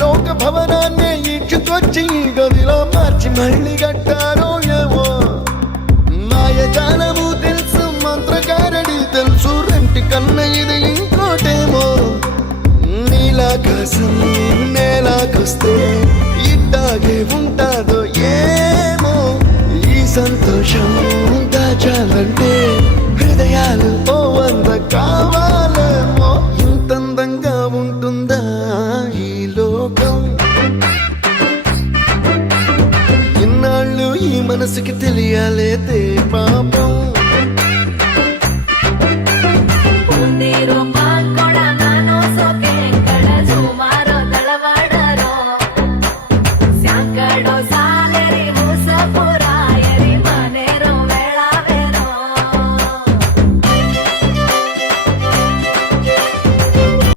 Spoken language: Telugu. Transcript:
లోక భవనాన్ని ఈడ్చుకొచ్చి ఈ గదిలో మార్చి మళ్ళీ కట్టారో ఏమో మాయజాలము తెలుసు మంత్రకారడి తెలుసు రెంటి కన్న ఇది ఇంకోటేమో నీలాకాశం నేలాకొస్తే ఇట్టాగే ఉంటాదో ఏమో ఈ సంతోషం దాచాలంటే హృదయాలు ఓ వంద కావాలి